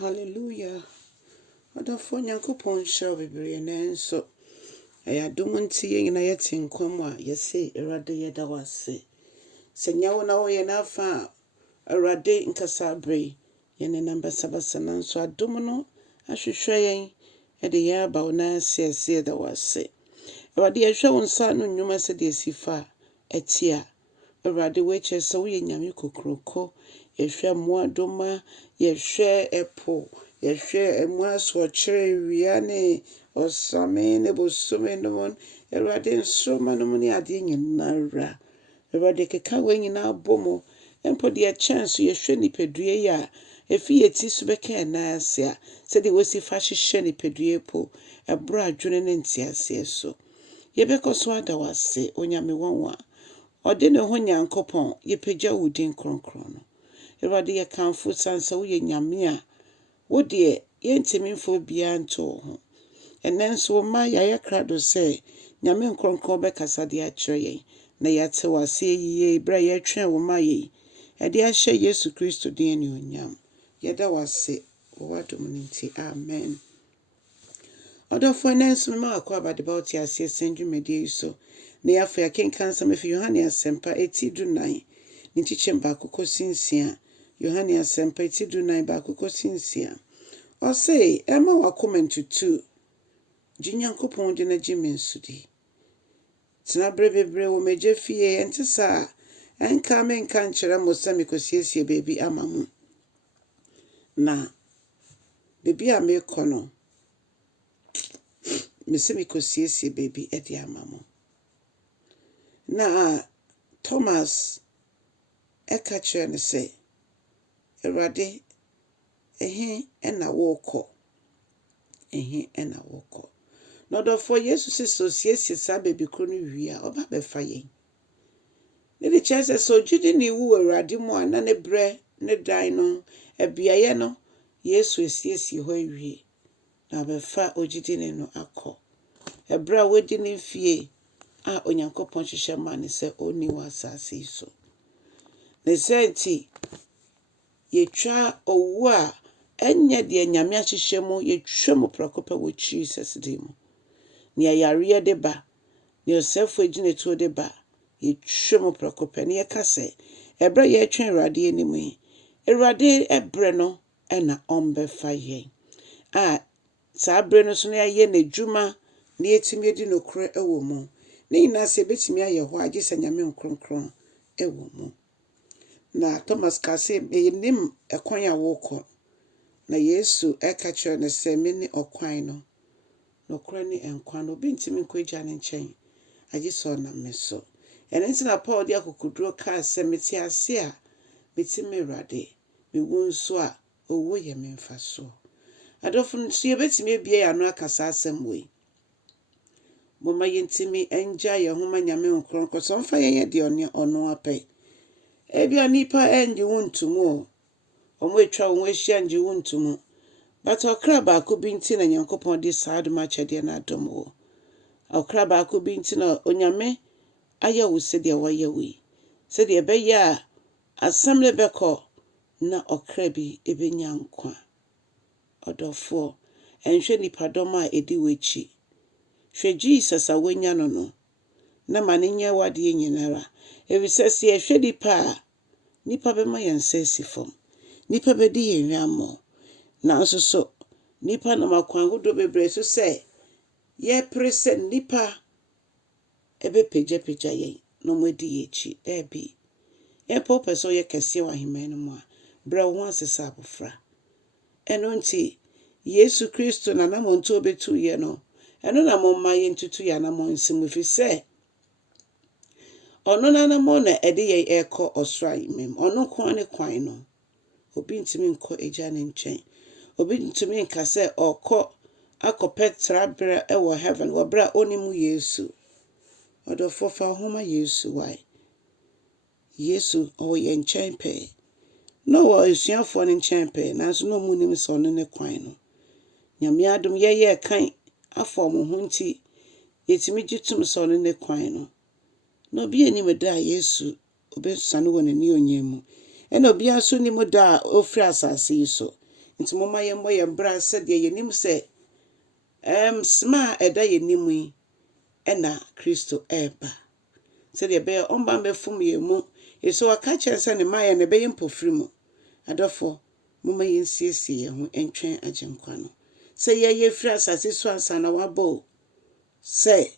Hallelujah. Adafo Nyankopɔn hyɛ bebree nanso ɛyɛ adom nti yɛn nyinaa yɛte nkwa mu a yɛse Awurade yɛda wo ase. Sɛ nyawo na woyɛ n'afa a Awurade nkasa abere yɛne basabasa nanso adom no ahwehwɛ yɛn ɛde yɛn aba wo nan ase yɛda wo ase. Awurade yɛhwɛ wo nsa no nnwuma sɛdeɛ si fa ɛte a Awurade woekyerɛ sɛ woyɛ nyame kokroko. Yɛhwɛ mmoadoma, yɛhwɛ ɛpo, yɛhwɛ mmoa asoɔkyere, wia ne ɔsame ne bosome no mu. Awurade nsoroma no mu ne adeɛ nyinaa. Awurade keka wei nyinaa bɔ mu. Mpo deɛ ɛkyɛn so yɛhwɛ nipadua yi a ɛfi yɛn ti so bɛka yɛn nan ase a sɛdeɛ wosi fa hyehyɛ nipadua po ɛborɔ adwene ne nteaseɛ so. Yɛbɛkɔ so ada wo ase, Onyame nwanwa. Ɔde ne ho Nyankopɔn, yɛpagya wo din kronkron no. Awurade yɛkamfo sansa woyɛ nyame a wo deɛ yɛntimi mfo biara nto wo ho. Ɛnnɛ nso ma yɛayɛ krado sɛ nyame nkronkron bɛkasa de akyerɛ yɛn na yɛate wo ase yie berɛ a yɛtwɛn wo ma yɛn. Ɛde ahyɛ Yesu Kristo din anuonyam. Yɛda wo ase wɔ w'adom no nti. Amen. Ɔdɔfo ɛnnɛ nso mema wakɔ abade ba wote aseɛ sɛ dwumadie yi so. Na yɛafa yɛkenka nsɛm efi Yohane Asɛmpa 8:9 ne nkyekyɛmu baako kɔsi 9. Yohane Asɛmpa 8:9 baako kɔsi 9. Ɔse ɛma wakoma ntutu. Gye Nyankopɔn de na gye me nso di. Tena berɛ bebree wɔ m'Agya fie ɛnte saa a ɛnka menka nkyerɛ mo sɛ mekɔsiesie baabi ama mo. Na baabi a mekɔ no mese mekɔsiesie baabi de ama mo. Na Thomas ɛka kyerɛ no sɛ Awurade ɛhe ɛna wokɔ. Na ɔdɔfo Yesu sɛ osiesie saa baabi koro no wie a ɔba bɛfa yɛn. Ne de kyerɛ sɛ sɛ ogyidi ne wu Awurade mu a na ne brɛ ne dan no abiayɛ no Yesu asiesie hɔ awie na bɛfa ogyidi ne no akɔ. Ɛberɛ a wodi ne fie a Onyankopɔn hyehyɛ ma ne sɛ ɔnni wɔ asase yi so. Ne sɛ nti yɛtwa owu a ɛnyɛ deɛ Nyame ahyehyɛ mu yɛtwa mu prɛko pɛ wɔ Jesus din mu. Nea yareɛ de ba, nea ɔsɛefo agyinatuo de ba, yɛtwa mu prɛko pɛ ne yɛka sɛ ɛberɛ yɛtwɛn Awurade anim yi, Awurade ɛberɛ no ɛna ɔmbɛfa yɛn. Saa berɛ no so na yɛayɛ n'adwuma na yɛtumi adi nokorɛ ɛwɔ mu. Ne nyinaa sɛ yɛbɛtumi ayɛ hɔ agye sɛ Nyame nkronkron ɛwɔ mu. Na Thomas ka sɛ yɛnim ɛkwan a wokɔ. Na Yesu ɛka kyerɛ no sɛ mene ɔkwan no, nokorɛ ne nkwa no. Obi ntimi nkɔ Agya ne nkyɛn agye sɛ ɔnam me so. Ɛno nti na Paul de akokoduro kaa sɛ mete ase a metimi Awurade, mewu nso a owuo yɛ me mfasoɔ. Adɔfo nso yɛbɛtumi abie yɛn ano aka saa asɛm wei. Momma yɛntimi ɛngya yɛn ho ma Nyame nkronkron sɛ ɔmfa yɛn yɛ deɛ ɔno apɛ. Ebia nipa ɛngye wo ntom o. Ɔmo atwa wo ho ahyia ngye wo ntom. But ɔkra baako bi nti na Nyankopɔn de saa adom akyɛdeɛ no adom wo. Ɔkra baako bi nti na Onyame ayɛ wo sɛdeɛ wayɛ wo yi. Sɛdeɛ ɛbɛyɛ a asɛm no bɛkɔ na ɔkra bi ɛbɛnya nkwa. Ɔdɔfoɔ ɛnhwɛ nipadɔm a ɛdi w'akyi. Hwɛ Jesus a wanya no na ma ne nyɛ wadeɛ nyinara. Ɛfisɛ sɛ yɛhwɛ nipa a nipa bɛma yɛn nsa asi fam. Nipa bɛdi yɛn hwammɔ. Nanso so nipa nam akwan ahodoɔ bebree so sɛ yɛpere sɛ nipa ɛbɛpagyapagya yɛn na ɔmo adi yɛn akyi. Daabi. Yɛmpa wopɛ sɛ ɔyɛ kɛseɛ wɔ ahemman no mu a brɛ wo ho ase sɛ abɔfra. Ɛno nti Yesu Kristo n'anammɔntu a ɔbɛtuiɛ no ɛno na momma yɛntutu yɛn anammɔn nsi mu. Ɛfisɛ ɔno n'anammɔn na ɛde yɛn ɛkɔ ɔsoro ahemman mu. Ɔno nko ne kwan no. Obi ntimi nkɔ Agya ne nkyɛn. Obi ntimi nka sɛ ɔkɔ akɔpɛ trabere ɛwɔ heaven wɔ berɛ a ɔnim Yesu. Ɔdɔfoɔ fa wo ho ma Yesu wae. Yesu ɔwɔ yɛn nkyɛn pɛɛ. Na ɔwɔ asuafoɔ no nkyɛn pɛɛ nanso na ɔmo nim sɛ ɔno ne kwan no. Nyame adom yɛyɛ kan afa ɔmo ho nti yɛtumi gye tom sɛ ɔno ne kwan no. Na obi anim da a Yesu obɛsane wɔ n'ani onyam mu. Ɛna obi nso nim da a ofiri asase yi so. nti momma yɛmmɔ yɛn bra sɛdeɛ yɛnim sɛ sma a ɛda yɛnim yi ɛna Kristo ɛba sɛdeɛ ɛbɛyɛ ɔmba mbɛfom yɛn mu yeso waka kyerɛ sɛ ne mayɛ ne bɛyɛ mpofiri mu adɔfo momma yɛnsiesie yɛn ho ɛntwɛn agyenkwa no sɛ yɛyɛ firi asase so ansa na wabɔ sɛ